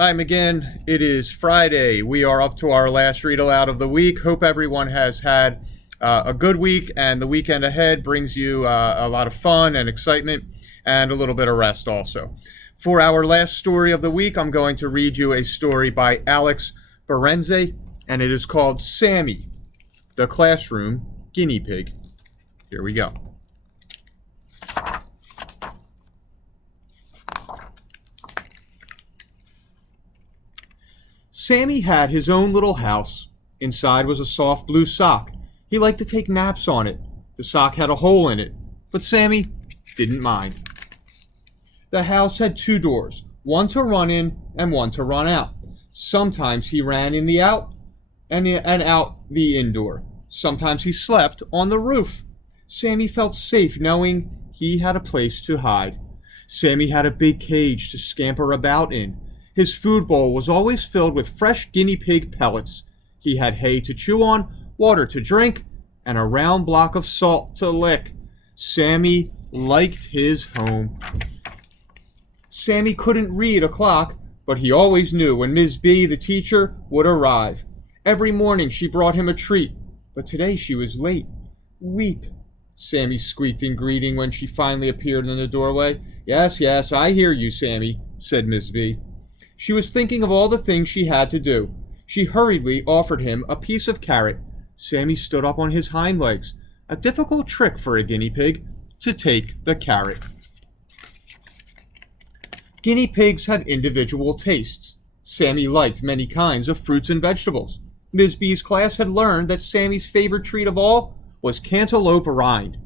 Hi again. It is Friday. We are up to our last read aloud of the week. Hope everyone has had a good week, and the weekend ahead brings you a lot of fun and excitement and a little bit of rest also. For our last story of the week, I'm going to read you a story by Alex Berenze, and it is called Sammy, the Classroom Guinea Pig. Here we go. Sammy had his own little house. Inside was a soft blue sock. He liked to take naps on it. The sock had a hole in it, but Sammy didn't mind. The house had two doors, one to run in and one to run out. Sometimes he ran in the out and out the indoor. Sometimes he slept on the roof. Sammy felt safe knowing he had a place to hide. Sammy had a big cage to scamper about in. His food bowl was always filled with fresh guinea pig pellets. He had hay to chew on, water to drink, and a round block of salt to lick. Sammy liked his home. Sammy couldn't read a clock, but he always knew when Ms. B, the teacher, would arrive. Every morning she brought him a treat, but today she was late. Weep, Sammy squeaked in greeting when she finally appeared in the doorway. Yes, I hear you, Sammy, said Ms. B. She was thinking of all the things she had to do. She hurriedly offered him a piece of carrot. Sammy stood up on his hind legs, a difficult trick for a guinea pig, to take the carrot. Guinea pigs have individual tastes. Sammy liked many kinds of fruits and vegetables. Ms. B's class had learned that Sammy's favorite treat of all was cantaloupe rind.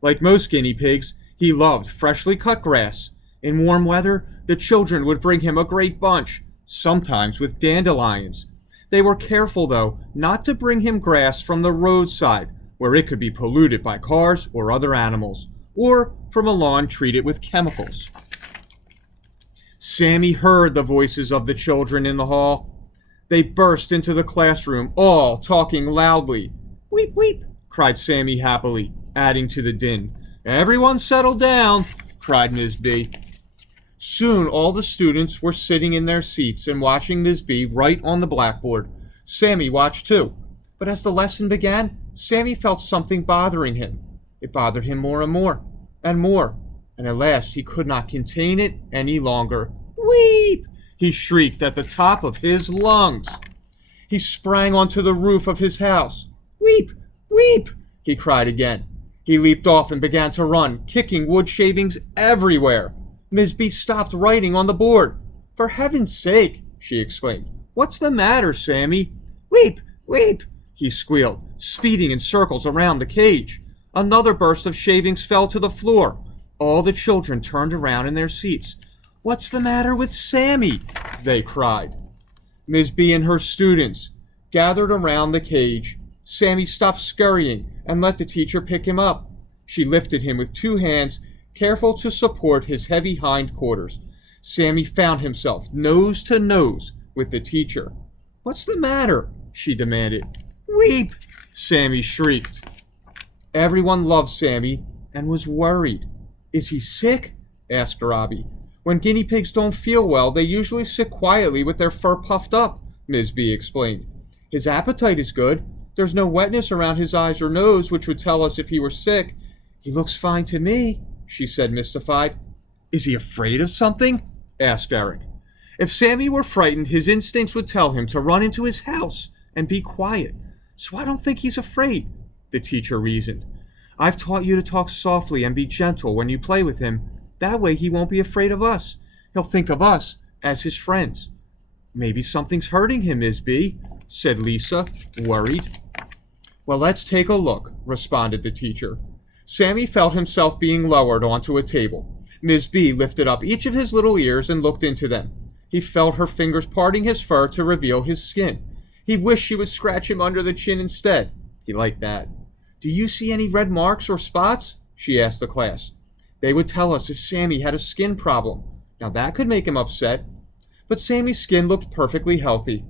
Like most guinea pigs, he loved freshly cut grass. In warm weather, the children would bring him a great bunch, sometimes with dandelions. They were careful, though, not to bring him grass from the roadside, where it could be polluted by cars or other animals, or from a lawn treated with chemicals. Sammy heard the voices of the children in the hall. They burst into the classroom, all talking loudly. Weep, weep, cried Sammy happily, adding to the din. Everyone settle down, cried Ms. B. Soon all the students were sitting in their seats and watching Ms. B write on the blackboard. Sammy watched too. But as the lesson began, Sammy felt something bothering him. It bothered him more and more, and at last he could not contain it any longer. Weep! He shrieked at the top of his lungs. He sprang onto the roof of his house. Weep! Weep! He cried again. He leaped off and began to run, kicking wood shavings everywhere. Ms. B stopped writing on the board. For heaven's sake, she exclaimed. What's the matter, Sammy? Weep! Weep! He squealed, speeding in circles around the cage. Another burst of shavings fell to the floor. All the children turned around in their seats. What's the matter with Sammy? They cried. Ms. B and her students gathered around the cage. Sammy stopped scurrying and let the teacher pick him up. She lifted him with two hands, careful to support his heavy hindquarters. Sammy found himself nose to nose with the teacher. What's the matter? She demanded. Weep! Sammy shrieked. Everyone loved Sammy and was worried. Is he sick? Asked Robbie. When guinea pigs don't feel well, they usually sit quietly with their fur puffed up, Ms. B explained. His appetite is good. There's no wetness around his eyes or nose, which would tell us if he were sick. He looks fine to me, she said, mystified. Is he afraid of something? Asked Eric. If Sammy were frightened, his instincts would tell him to run into his house and be quiet. So I don't think he's afraid, the teacher reasoned. I've taught you to talk softly and be gentle when you play with him. That way he won't be afraid of us. He'll think of us as his friends. Maybe something's hurting him, Ms. B, said Lisa, worried. Well, let's take a look, responded the teacher. Sammy felt himself being lowered onto a table. Ms. B lifted up each of his little ears and looked into them. He felt her fingers parting his fur to reveal his skin. He wished she would scratch him under the chin instead. He liked that. Do you see any red marks or spots? She asked the class. They would tell us if Sammy had a skin problem. Now that could make him upset. But Sammy's skin looked perfectly healthy.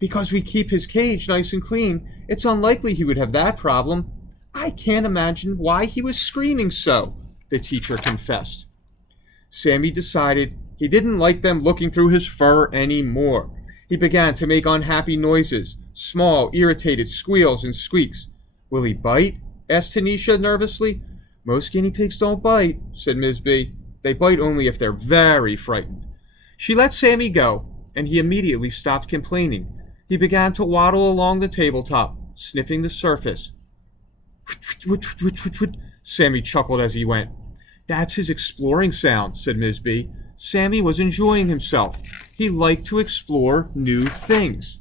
Because we keep his cage nice and clean, it's unlikely he would have that problem. I can't imagine why he was screaming so, the teacher confessed. Sammy decided He didn't like them looking through his fur anymore. He began to make unhappy noises, small, irritated squeals and squeaks. Will he bite? Asked Tanisha nervously. Most guinea pigs don't bite, said Ms. B. They bite only if they're very frightened. She let Sammy go, and he immediately stopped complaining. He began to waddle along the tabletop, sniffing the surface. Sammy chuckled as he went. That's his exploring sound, said Ms. B. Sammy was enjoying himself. He liked to explore new things.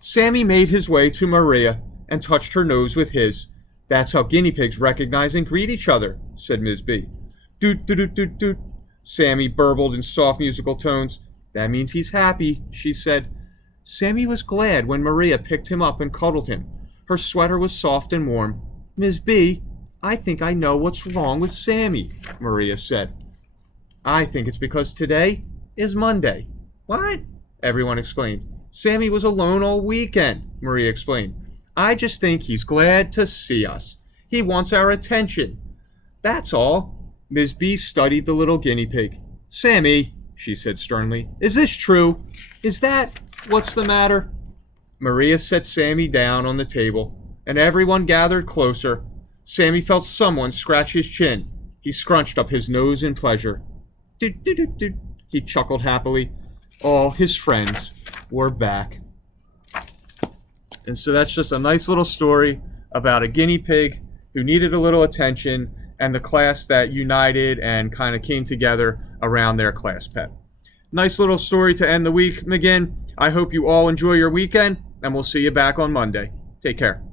Sammy made his way to Maria and touched her nose with his. That's how guinea pigs recognize and greet each other, said Ms. B. Doot, doot, doot, doot, doot. Sammy burbled in soft musical tones. That means he's happy, she said. Sammy was glad when Maria picked him up and cuddled him. Her sweater was soft and warm. Ms. B, I think I know what's wrong with Sammy, Maria said. I think it's because today is Monday. What? Everyone exclaimed. Sammy was alone all weekend, Maria explained. I just think he's glad to see us. He wants our attention. That's all. Ms. B studied the little guinea pig. Sammy, she said sternly, is this true? Is that what's the matter? Maria set Sammy down on the table, and everyone gathered closer. Sammy felt someone scratch his chin. He scrunched up his nose in pleasure. Doot, doot, doot, doot. He chuckled happily. All his friends were back. And so that's just a nice little story about a guinea pig who needed a little attention and the class that united and kind of came together around their class pet. Nice little story to end the week, McGinn. I hope you all enjoy your weekend, and we'll see you back on Monday. Take care.